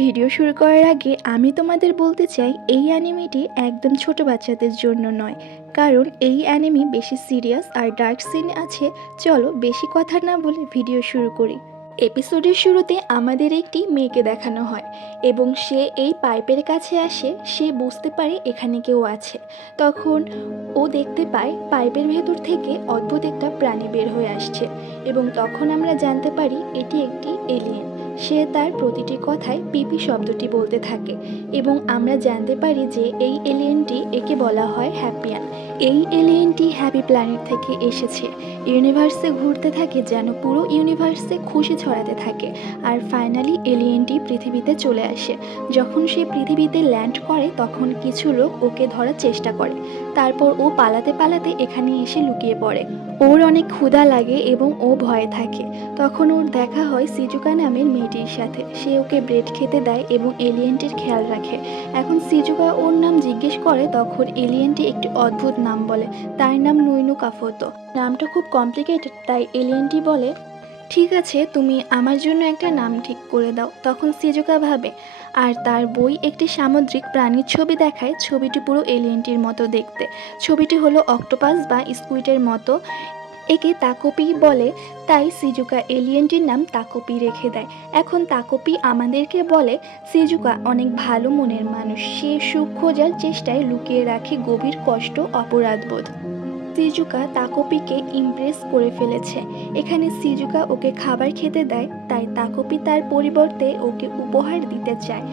Video শুরু করার আগে আমি তোমাদের বলতে চাই এই অ্যানিমেটি একদম ছোট বাচ্চাদের জন্য নয়, কারণ এই অ্যানিমি বেশি সিরিয়াস আর ডার্ক সিন আছে। চলো বেশি কথা না বলে ভিডিও শুরু করি। এপিসোডের শুরুতে আমাদের একটি মেয়েকে দেখানো হয় এবং সে এই পাইপের কাছে আসে। সে বুঝতে পারে এখানে কেউ আছে। তখন ও দেখতে পায় পাইপের ভেতর থেকে অদ্ভুত একটা প্রাণী বের হয়ে আসছে এবং তখন আমরা জানতে পারি এটি একটি এলিয়েন। সে তার প্রতিটি কথায় পিপি শব্দটি বলতে থাকে এবং আমরা জানতে পারি যে এই এলিয়েনটি একে বলা হয় হ্যাপিয়ান। এই এলিয়েনটি হ্যাপি প্ল্যানেট থেকে এসেছে, ইউনিভার্সে ঘুরতে থাকে যেন পুরো ইউনিভার্সে খুশি ছড়াতে থাকে। আর ফাইনালি এলিয়েনটি পৃথিবীতে চলে আসে। যখন সে পৃথিবীতে ল্যান্ড করে তখন কিছু লোক ওকে ধরার চেষ্টা করে। তারপর ও পালাতে পালাতে এখানে এসে লুকিয়ে পড়ে। ওর অনেক ক্ষুধা লাগে এবং ও ভয়ে থাকে। তখন ওর দেখা হয় সিজুকা নামের মেয়েটির সাথে। সে ওকে ব্রেড খেতে দেয় এবং এলিয়েনটির খেয়াল রাখে। এখন সিজুকা ওর নাম জিজ্ঞেস করে, তখন এলিয়েনটি একটি অদ্ভুত নাম বলে। তার নাম নুইনু কাফোতো। নামটা খুব কমপ্লিকেটেড, তাই এলিয়েনটি বলে, ঠিক আছে, তুমি আমার জন্য একটা নাম ঠিক করে দাও। তখন সিজুকা ভাবে আর তার বই একটি সামুদ্রিক প্রাণীর ছবি দেখায়। ছবিটি পুরো এলিয়েনটির মতো দেখতে। ছবিটি হলো অক্টোপাস বা স্কুইডের মতো। একে তাকোপি বলে, তাই সিজুকা এলিয়েনটির নাম তাকোপি রেখে দেয়। এখন তাকোপি আমাদেরকে বলে সিজুকা অনেক ভালো মনের মানুষ। সে সুখ খোঁজার চেষ্টায় লুকিয়ে রাখে গভীর কষ্ট, অপরাধবোধ। সিজুকা তাকোপিকে ইমপ্রেস করে ফেলেছে। এখানে সিজুকা ওকে খাবার খেতে দেয়, তাই তাকোপি তার পরিবর্তে ওকে উপহার দিতে চায়।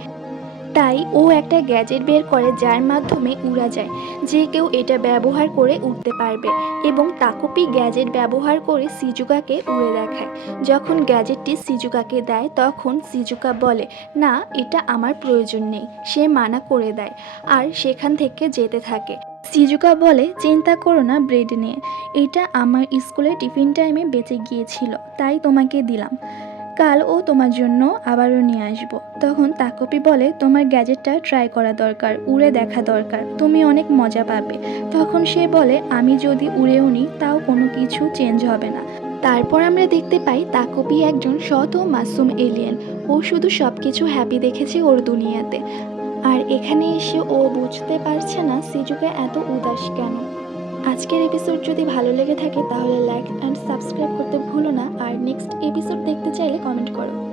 তাই ও একটা গ্যাজেট বের করে যার মাধ্যমে উড়া যায়। যে কেউ এটা ব্যবহার করে উঠতে পারবে এবং তাকোপি গ্যাজেট ব্যবহার করে সিজুকাকে উড়ে দেখায়। যখন গ্যাজেটটি সিজুকাকে দেয় তখন সিজুকা বলে, না, এটা আমার প্রয়োজন নেই। সে মানা করে দেয় আর সেখান থেকে যেতে থাকে। সিজুকা বলে, চিন্তা করো না ব্রেড নিয়ে, এটা আমার স্কুলে টিফিন টাইমে বেঁচে গিয়েছিল, তাই তোমাকে দিলাম। কাল ও তোমার জন্য আবারও নিয়ে আসবো। তখন তাকোপি বলে, তোমার গ্যাজেটটা ট্রাই করা দরকার, উড়ে দেখা দরকার, তুমি অনেক মজা পাবে। তখন সে বলে, আমি যদি উড়েও নিই তাও কোনো কিছু চেঞ্জ হবে না। তারপর আমরা দেখতে পাই তাকোপি একজন সৎ ও মাসুম এলিয়েন। ও শুধু সবকিছু হ্যাপি দেখেছে ওর দুনিয়াতে। আর এখানে এসে ও বুঝতে পারছে না সিজুকা এত উদাস কেন। আজকের এপিসোড যদি ভালো লেগে থাকে তাহলে লাইক অ্যান্ড সাবস্ক্রাইব করতে ভুলো না। আর নেক্সট এপিসোড দেখতে চাইলে কমেন্ট করো।